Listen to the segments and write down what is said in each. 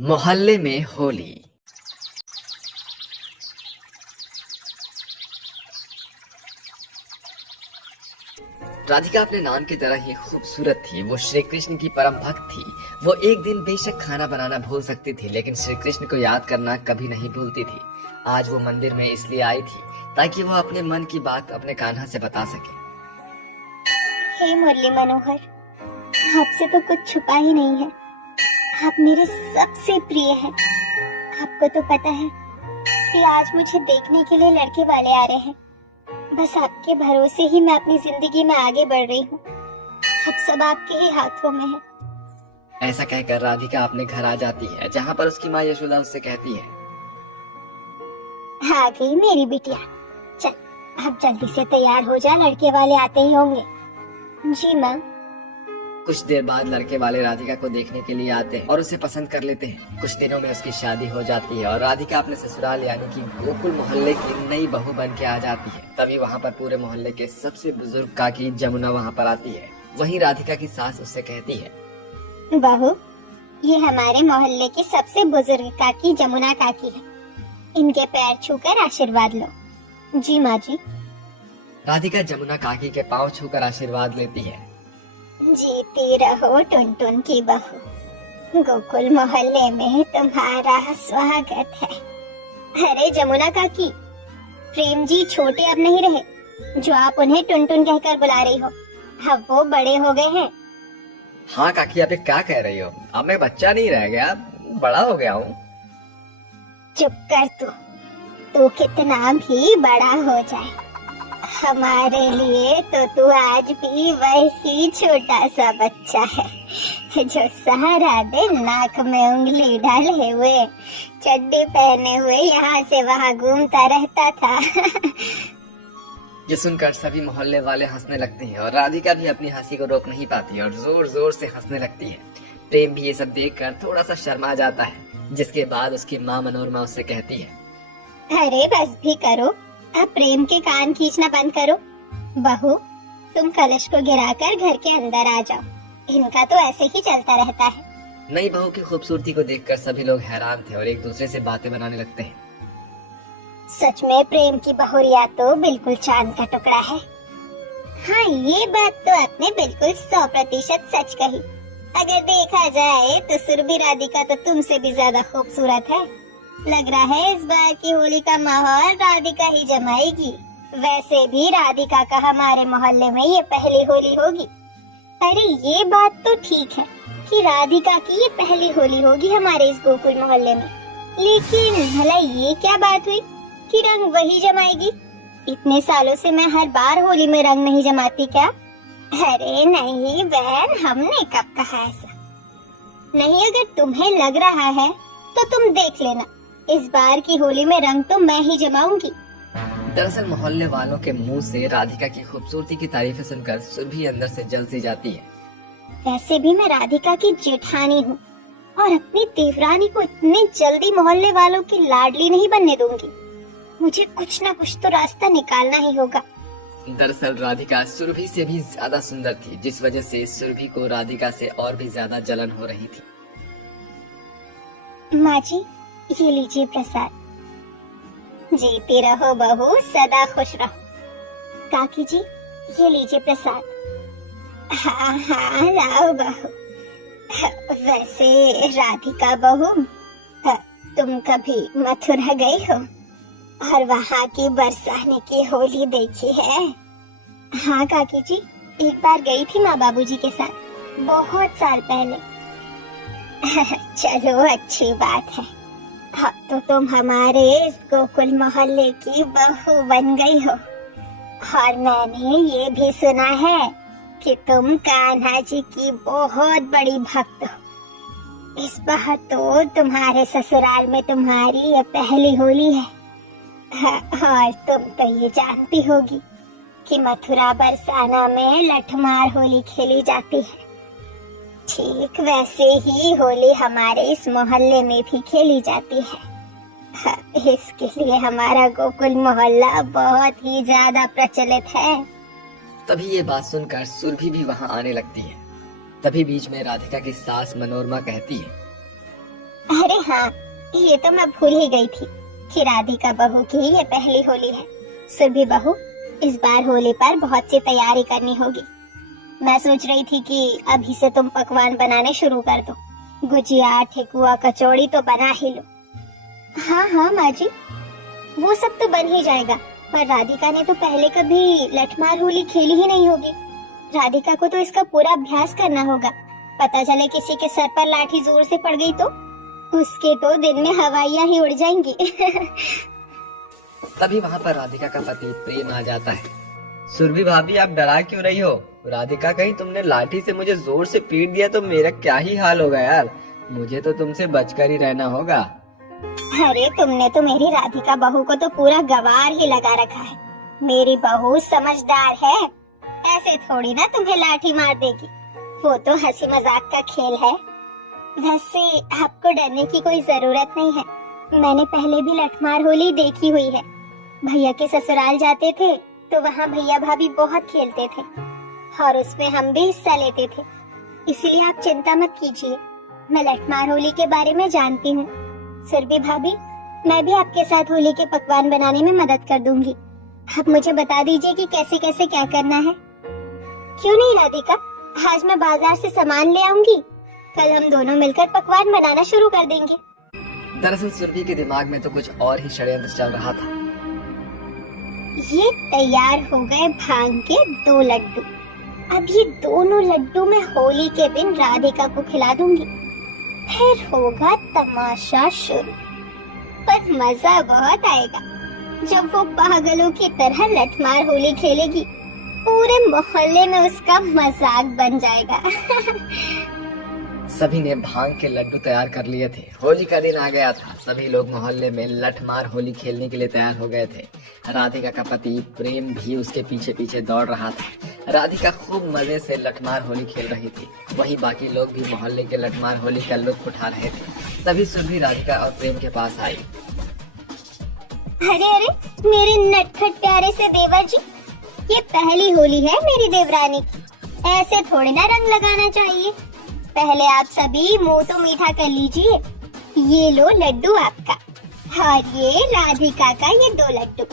मोहल्ले में होली। राधिका अपने नाम की तरह ही खूबसूरत थी। वो श्री कृष्ण की परम भक्त थी। वो एक दिन बेशक खाना बनाना भूल सकती थी, लेकिन श्री कृष्ण को याद करना कभी नहीं भूलती थी। आज वो मंदिर में इसलिए आई थी ताकि वो अपने मन की बात अपने कान्हा से बता सके। हे मुरली मनोहर, आपसे तो कुछ छुपा ही नहीं है। आप मेरे सबसे प्रिय हैं। आपको तो पता है कि आज मुझे देखने के लिए लड़के वाले आ रहे हैं। बस आपके भरोसे ही मैं अपनी जिंदगी में आगे बढ़ रही हूँ। अब सब आपके ही हाथों में है। ऐसा कहकर राधिका अपने घर आ जाती है, जहाँ पर उसकी माँ यशोदा उससे कहती है, आ गई मेरी बिटिया। चल अब जल्दी से तैयार हो जा, लड़के वाले आते ही होंगे। जी माँ। कुछ देर बाद लड़के वाले राधिका को देखने के लिए आते हैं और उसे पसंद कर लेते हैं। कुछ दिनों में उसकी शादी हो जाती है और राधिका अपने ससुराल यानी कि गोकुल मोहल्ले की नई बहू बन के आ जाती है। तभी वहाँ पर पूरे मोहल्ले के सबसे बुजुर्ग काकी जमुना वहाँ पर आती है। वहीं राधिका की सास उससे कहती है, बहू, ये हमारे मोहल्ले की सबसे बुजुर्ग काकी जमुना काकी है। इनके पैर छूकर आशीर्वाद लो। जी माँ जी। राधिका जमुना काकी के पाँव छूकर आशीर्वाद लेती है। जीती रहो टुनटुन की बहू, गोकुल मोहल्ले में तुम्हारा स्वागत है। अरे जमुना काकी, प्रेम जी छोटे अब नहीं रहे जो आप उन्हें टुनटुन कहकर बुला रही हो। अब वो बड़े हो गए हैं। हाँ काकी, आप क्या कह रही हो? अब मैं बच्चा नहीं रह गया, बड़ा हो गया हूँ। चुप कर तू कितना भी बड़ा हो जाए, हमारे लिए तो तू आज भी वही छोटा सा बच्चा है जो सारा दिन नाक में उंगली डाले हुए, चड्डी पहने हुए यहाँ से वहाँ घूमता रहता था। ये सुनकर सभी मोहल्ले वाले हंसने लगते हैं और राधिका भी अपनी हंसी को रोक नहीं पाती और जोर जोर से हंसने लगती है। प्रेम भी ये सब देखकर थोड़ा सा शर्मा जाता है, जिसके बाद उसकी माँ मनोरमा उससे कहती है, अरे बस भी करो, अब प्रेम के कान खींचना बंद करो। बहू, तुम कलश को गिराकर घर के अंदर आ जाओ। इनका तो ऐसे ही चलता रहता है। नई बहू की खूबसूरती को देखकर सभी लोग हैरान थे और एक दूसरे से बातें बनाने लगते हैं। सच में प्रेम की बहुरिया तो बिल्कुल चांद का टुकड़ा है। हाँ, ये बात तो आपने बिल्कुल 100% सच कही। अगर देखा जाए तो सुरभि राधिका तो तुमसे भी ज्यादा खूबसूरत है। लग रहा है इस बार की होली का माहौल राधिका ही जमाएगी। वैसे भी राधिका का हमारे मोहल्ले में ये पहली होली होगी। अरे ये बात तो ठीक है कि राधिका की ये पहली होली होगी हमारे इस गोकुल मोहल्ले में, लेकिन भला ये क्या बात हुई कि रंग वही जमाएगी? इतने सालों से मैं हर बार होली में रंग नहीं जमाती क्या? अरे नहीं बहन, हमने कब कहा ऐसा? नहीं, अगर तुम्हें लग रहा है तो तुम देख लेना, इस बार की होली में रंग तो मैं ही जमाऊंगी। दरअसल मोहल्ले वालों के मुंह से राधिका की खूबसूरती की तारीफें सुनकर सुरभि अंदर से जल सी जाती है। वैसे भी मैं राधिका की जेठानी हूँ और अपनी देवरानी को इतने जल्दी मोहल्ले वालों की लाडली नहीं बनने दूंगी। मुझे कुछ न कुछ तो रास्ता निकालना ही होगा। दरअसल राधिका सुरभि से भी ज्यादा सुंदर थी, जिस वजह से सुरभि को राधिका से और भी ज्यादा जलन हो रही थी। माँ जी, ये लीजिए प्रसाद। जीती रहो बहू, सदा खुश रहो। काकी जी, ये लीजिए प्रसाद। हाँ हाँ लाओ बहू। वैसे राधिका बहू, तुम कभी मथुरा गई हो और वहाँ की बरसाने की होली देखी है? हाँ काकी जी, एक बार गई थी माँ बाबूजी के साथ, बहुत साल पहले। चलो अच्छी बात है। हाँ, तो तुम हमारे इस गोकुल मोहल्ले की बहू बन गई हो और मैंने ये भी सुना है कि तुम कान्हा जी की बहुत बड़ी भक्त हो। इस बार तो तुम्हारे ससुराल में तुम्हारी ये पहली होली है। हाँ, और तुम तो ये जानती होगी कि मथुरा बरसाना में लठमार होली खेली जाती है। ठीक वैसे ही होली हमारे इस मोहल्ले में भी खेली जाती है। हाँ, इसके लिए हमारा गोकुल मोहल्ला बहुत ही ज्यादा प्रचलित है। तभी ये बात सुनकर सुरभि भी वहाँ आने लगती है। तभी बीच में राधिका की सास मनोरमा कहती है, अरे हाँ, ये तो मैं भूल ही गई थी कि राधिका बहू की ये पहली होली है। सुरभि बहू, इस बार होली पर बहुत सी तैयारी करनी होगी। मैं सोच रही थी कि अभी से तुम पकवान बनाने शुरू कर दो। गुजिया, ठेकुआ, कचौड़ी तो बना ही लो। हाँ हाँ माँ जी, वो सब तो बन ही जाएगा, पर राधिका ने तो पहले कभी लठमार होली खेली ही नहीं होगी। राधिका को तो इसका पूरा अभ्यास करना होगा। पता चले किसी के सर पर लाठी जोर से पड़ गई तो उसके तो दिन में हवाइयाँ ही उड़ जाएंगी। तभी वहाँ पर राधिका का पति प्रेम आ जाता है। सुरभि भाभी, आप डरा क्यों रही हो? राधिका, कहीं तुमने लाठी से मुझे जोर से पीट दिया तो मेरा क्या ही हाल होगा यार। मुझे तो तुमसे बचकर ही रहना होगा। अरे तुमने तो मेरी राधिका बहू को तो पूरा गवार ही लगा रखा है। मेरी बहू समझदार है, ऐसे थोड़ी ना तुम्हें लाठी मार देगी। वो तो हंसी मजाक का खेल है। वैसे आपको डरने की कोई जरूरत नहीं है। मैंने पहले भी लठमार होली देखी हुई है। भैया के ससुराल जाते थे तो वहाँ भैया भाभी बहुत खेलते थे और उसमें हम भी हिस्सा लेते थे। इसलिए आप चिंता मत कीजिए, मैं लठमार होली के बारे में जानती हूँ। सुरभि भाभी, मैं भी आपके साथ होली के पकवान बनाने में मदद कर दूंगी। आप मुझे बता दीजिए कि कैसे कैसे क्या करना है। क्यों नहीं राधिका, आज मैं बाजार से सामान ले आऊंगी। कल हम दोनों मिलकर पकवान बनाना शुरू कर देंगे। दरअसल सुरभि के दिमाग में तो कुछ और ही षड्यंत्र चल रहा था। ये तैयार हो गए भांग के 2 लड्डू। अब ये दोनों लड्डू मैं होली के दिन राधिका को खिला दूंगी। फिर होगा तमाशा शुरू। पर मजा बहुत आएगा जब वो पागलों की तरह लठमार होली खेलेगी। पूरे मोहल्ले में उसका मजाक बन जाएगा। सभी ने भांग के लड्डू तैयार कर लिए थे। होली का दिन आ गया था। सभी लोग मोहल्ले में लठमार होली खेलने के लिए तैयार हो गए थे। राधिका का पति प्रेम भी उसके पीछे पीछे दौड़ रहा था। राधिका खूब मजे से लठमार होली खेल रही थी, वहीं बाकी लोग भी मोहल्ले के लठमार होली का लुत्फ उठा रहे थे। तभी सुरभि राधिका और प्रेम के पास आई। अरे अरे, मेरे नटखट प्यारे से देवर जी, ये पहली होली है मेरी देवरानी की। ऐसे थोड़ी ना रंग लगाना चाहिए। पहले आप सभी मुंह तो मीठा कर लीजिए। ये लो लड्डू आपका, और ये राधिका का ये 2 लड्डू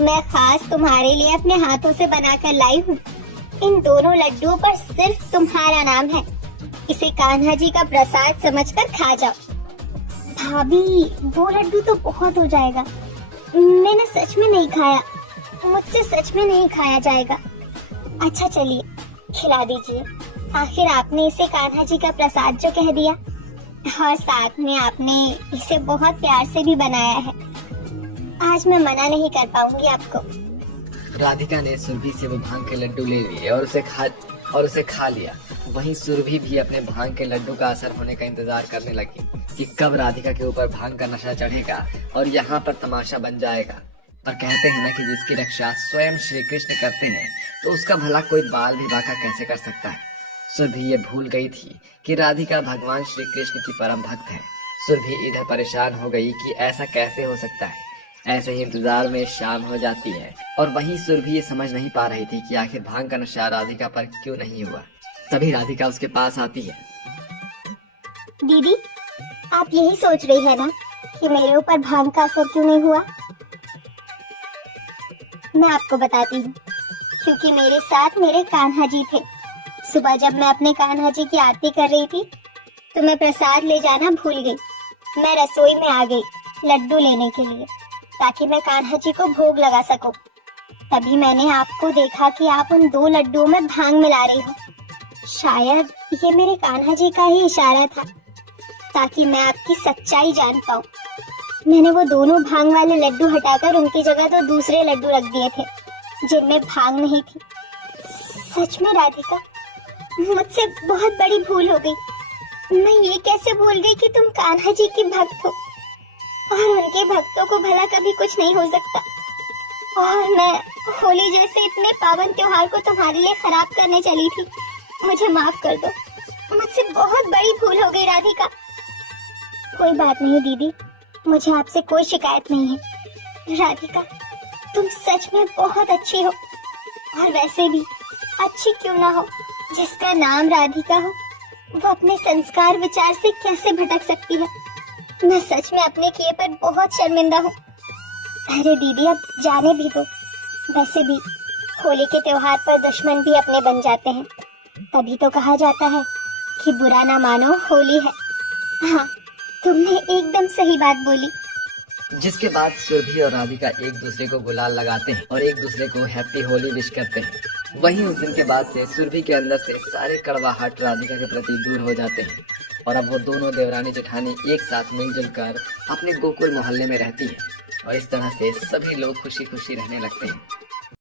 मैं खास तुम्हारे लिए अपने हाथों से बनाकर लाई हूँ। इन दोनों लड्डुओं पर सिर्फ तुम्हारा नाम है। इसे कान्हा जी का प्रसाद समझकर खा जाओ। भाभी, 2 लड्डू तो बहुत हो जाएगा। मैंने सच में नहीं खाया, मुझसे सच में नहीं खाया जाएगा। अच्छा चलिए, खिला दीजिए। आखिर आपने इसे कान्हा जी का प्रसाद जो कह दिया, और साथ में आपने इसे बहुत प्यार से भी बनाया है। आज मैं मना नहीं कर पाऊंगी आपको। राधिका ने सुरभि से वो भांग के लड्डू ले लिए और उसे खा लिया। वहीं सुरभि भी अपने भांग के लड्डू का असर होने का इंतजार करने लगी कि कब राधिका के ऊपर भांग का नशा चढ़ेगा और यहाँ पर तमाशा बन जाएगा। पर कहते हैं ना कि जिसकी रक्षा स्वयं श्री कृष्ण करते हैं तो उसका भला कोई बाल भी बांका कैसे कर सकता है। सुरभि ये भूल गई थी कि राधिका भगवान श्री कृष्ण की परम भक्त है। सुरभि इधर परेशान हो गई कि ऐसा कैसे हो सकता है। ऐसे ही इंतजार में शाम हो जाती है और वहीं सुरभि ये समझ नहीं पा रही थी कि आखिर भांग का नशा राधिका पर क्यों नहीं हुआ। तभी राधिका उसके पास आती है। दीदी, आप यही सोच रही है ना कि मेरे ऊपर भांग का असर क्यों नहीं हुआ? मैं आपको बताती हूँ। क्योंकि मेरे साथ मेरे कान्हा जी थे। सुबह जब मैं अपने कान्हा जी की आरती कर रही थी तो मैं प्रसाद ले जाना भूल गई। मैं रसोई में आ गई लड्डू लेने के लिए, ताकि मैं कान्हा जी को भोग लगा सकूं। तभी मैंने आपको देखा कि आप उन 2 लड्डुओं में भांग मिला रही हो। शायद ये मेरे कान्हा जी का ही इशारा था, ताकि मैं आपकी सच्चाई जान पाऊं। मैंने वो दोनों भांग वाले लड्डू हटाकर उनकी जगह तो दूसरे लड्डू रख दिए थे जिनमें भांग नहीं थी। सच में राधिका, मुझसे बहुत बड़ी भूल हो गई। मैं ये कैसे भूल गई कि तुम कान्हा जी की भक्त हो और उनके भक्तों को भला कभी कुछ नहीं हो सकता। और मैं होली जैसे इतने पावन त्योहार को तुम्हारे लिए खराब करने चली थी। मुझे माफ कर दो, मुझसे बहुत बड़ी भूल हो गई राधिका। कोई बात नहीं दीदी, मुझे आपसे कोई शिकायत नहीं है। राधिका, तुम सच में बहुत अच्छी हो। और वैसे भी अच्छी क्यों ना हो, जिसका नाम राधिका हो वो अपने संस्कार विचार से कैसे भटक सकती है। मैं सच में अपने किए पर बहुत शर्मिंदा हूँ। अरे दीदी, अब जाने भी दो। वैसे भी होली के त्योहार पर दुश्मन भी अपने बन जाते हैं। तभी तो कहा जाता है कि बुरा ना मानो, होली है। हाँ, तुमने एकदम सही बात बोली। जिसके बाद सुरभि और राधिका एक दूसरे को गुलाल लगाते हैं और एक दूसरे को हैप्पी होली विश करते हैं। वहीं उस दिन के बाद से सुरभि के अंदर से सारे कड़वाहट राधिका के प्रति दूर हो जाते हैं और अब वो दोनों देवरानी जेठानी एक साथ मिलजुल कर अपने गोकुल मोहल्ले में रहती है और इस तरह से सभी लोग खुशी खुशी रहने लगते हैं।